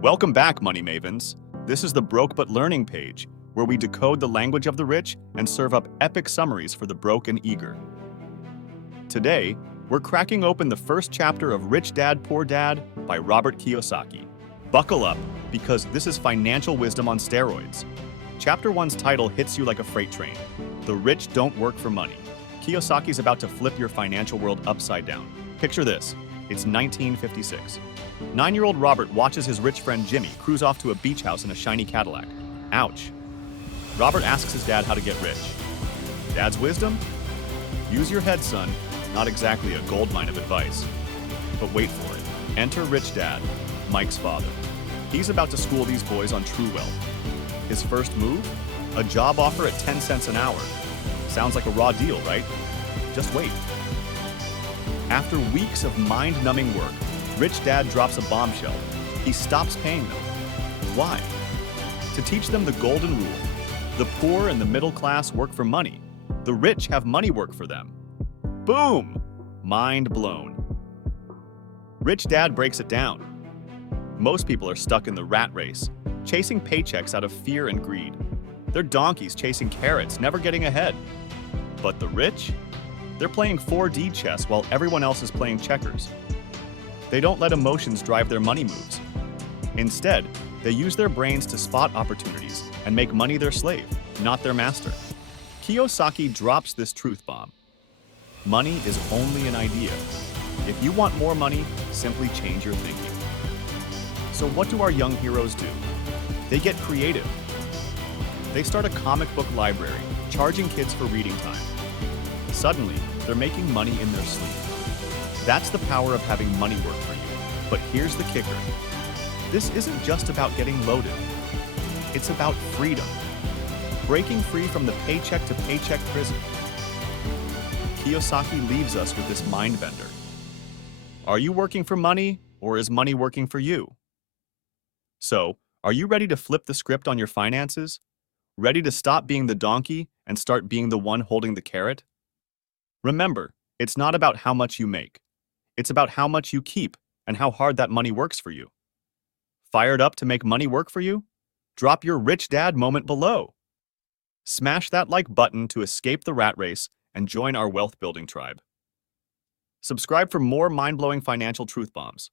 Welcome back, Money Mavens. This is the Broke But Learning page, where we decode the language of the rich and serve up epic summaries for the broke and eager. Today, we're cracking open the first chapter of Rich Dad, Poor Dad by Robert Kiyosaki. Buckle up, because this is financial wisdom on steroids. Chapter 1's title hits you like a freight train. The rich don't work for money. Kiyosaki's about to flip your financial world upside down. Picture this. It's 1956. 9-year-old Robert watches his rich friend Jimmy cruise off to a beach house in a shiny Cadillac. Ouch. Robert asks his dad how to get rich. Dad's wisdom? Use your head, son. Not exactly a goldmine of advice. But wait for it. Enter Rich Dad, Mike's father. He's about to school these boys on true wealth. His first move? A job offer at 10 cents an hour. Sounds like a raw deal, right? Just wait. After weeks of mind-numbing work, Rich Dad drops a bombshell. He stops paying them. Why? To teach them the golden rule. The poor and the middle class work for money. The rich have money work for them. Boom! Mind blown. Rich Dad breaks it down. Most people are stuck in the rat race, chasing paychecks out of fear and greed. They're donkeys chasing carrots, never getting ahead. But the rich? They're playing 4D chess while everyone else is playing checkers. They don't let emotions drive their money moves. Instead, they use their brains to spot opportunities and make money their slave, not their master. Kiyosaki drops this truth bomb. Money is only an idea. If you want more money, simply change your thinking. So what do our young heroes do? They get creative. They start a comic book library, charging kids for reading time. Suddenly, they're making money in their sleep. That's the power of having money work for you. But here's the kicker. This isn't just about getting loaded. It's about freedom. Breaking free from the paycheck to paycheck prison. Kiyosaki leaves us with this mind bender. Are you working for money, or is money working for you? So, are you ready to flip the script on your finances? Ready to stop being the donkey and start being the one holding the carrot? Remember, it's not about how much you make. It's about how much you keep and how hard that money works for you. Fired up to make money work for you? Drop your Rich Dad moment below. Smash that like button to escape the rat race and join our wealth building tribe. Subscribe for more mind-blowing financial truth bombs.